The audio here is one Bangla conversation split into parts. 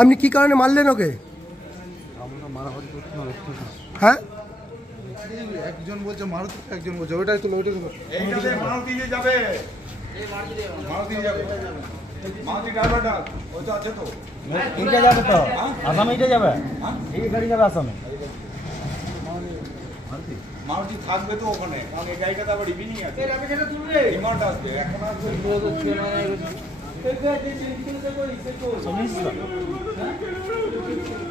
আপনি কি কারণে মারলেন ওকে? হ্যাঁ, একজন বলছে মারুতি, একজন বলছে ওইটাই তুলো, ওইটাই তুলো। মারুতি দিয়ে যাবে, মারুতি যাবে, মারুতি ড্রাইভারটা ওই তো আছে তো, এইটা যাবে তো আসামে, এইটা যাবে, এই গাড়ি যাবে আসামে। মারুতি থাকবে তো ওখানে, কারণ এই গাড়িটা তো আবার ইভিনিং আছে, রিমান্ড আসবে, এখন আসবে।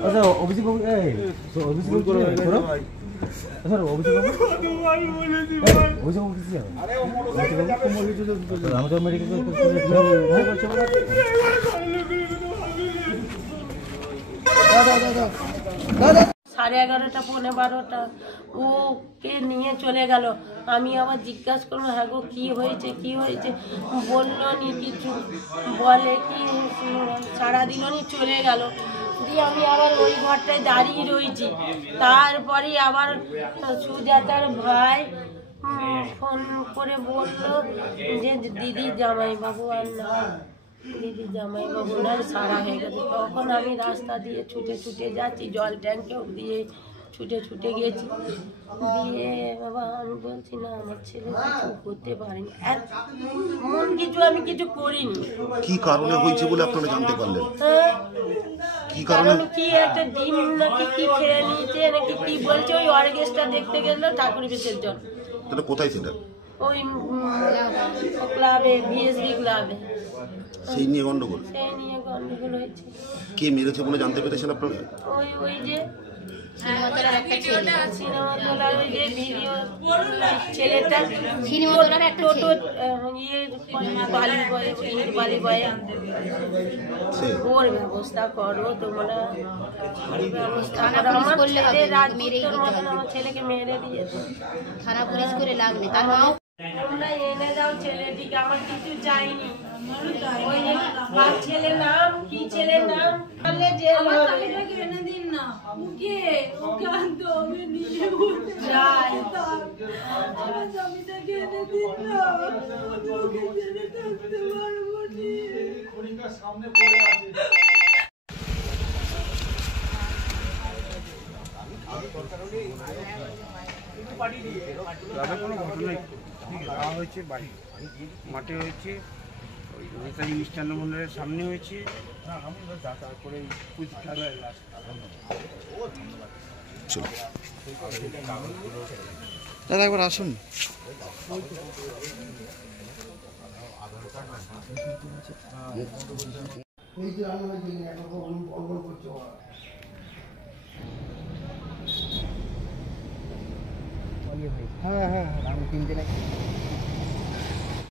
আচ্ছা অভিষেক বাবু, অভিষেক বাবু করে স্যার, অভিষেক বাবু, অভিষেক বাবু কিছু যাবে, আমাদের মেডিকেল সাড়ে 11টা পৌনে 12টা ওকে নিয়ে চলে গেল। আমি আবার জিজ্ঞাসা করবো, হ্যাঁ গো কী হয়েছে কী হয়েছে, বললো নি কিছু, বলে কি সারা দিল নি, চলে গেল। দিয়ে আমি আবার ওই ঘরটায় দাঁড়িয়ে রয়েছি। তারপরে আবার সুজাতার ভাই ফোন করে বললো যে দিদি জামাইবাবু আর না, দিদি জামাইবাবু না, সারা হয়ে গেছে। তখন আমি রাস্তা দিয়ে ছুটে ছুটে যাচ্ছি, জল ট্যাঙ্কেও দিয়ে ছুটে ছুটে গেছি। দিয়ে বাবা আমি বলছি না, আমার ছেলে কিছু করতে পারেনি, এমন কিছু আমি কিছু করিনি। কি কারণে হয়েছে বলে আপনারা জানতে পারলেন? হ্যাঁ, কি কারণে? কি একটা ডিম নাকি কি খেয়ে নিয়েছে নাকি কি বলছে, ওই অর্কেস্ট্রা দেখতে গেল ঠাকুর বিসর্জন। তাহলে কোথায় সেটা? ওই ক্লাবে, বিএসবি ক্লাবে। সেই নিয়ে গন্ডগোল? সেই নিয়ে গন্ডগোল হয়েছে। কে মেরেছে বলে জানতে পেরেছেন আপনারা? ওই যে সিনেমাতলার একটা ছেলে, সিনেমাতলার ওই যে ভিডিও ছেলেটা, সিনেমাতলার একটা টোটো ইয়ে বালি বয়ে, ইট বালি বয়ে। ওর ব্যবস্থা করো তোমরা, ব্যবস্থা করো। আমার ছেলে রাজনীতির মতন আমার ছেলেকে মেরে দিয়েছে, থানা পুলিশ করে লাগবে। তার মাও তোমরা এনে দাও ছেলেটিকে, আমার কিছু চাইনি। ওই যে ছেলের নাম কি, ছেলের নাম বললে যে এনে দিন না, ওকে ওকে আনতে হবে, নিয়ে যাই আমার স্বামীটাকে এনে দিন না, ওকে ছেড়ে থাকতে পারবো না। খড়িকার সামনে পড়ে আছে। দাদা কোনো ঘটনাই খাওয়া হয়েছে, বাড়ি মাঠে হয়েছে, ওই নেতাজি মিষ্টান্ন মন্দিরের সামনে হয়েছে, তারপরে দাদা একবার আসুন। হ্যাঁ হ্যাঁ, আমি কিনতে নাকি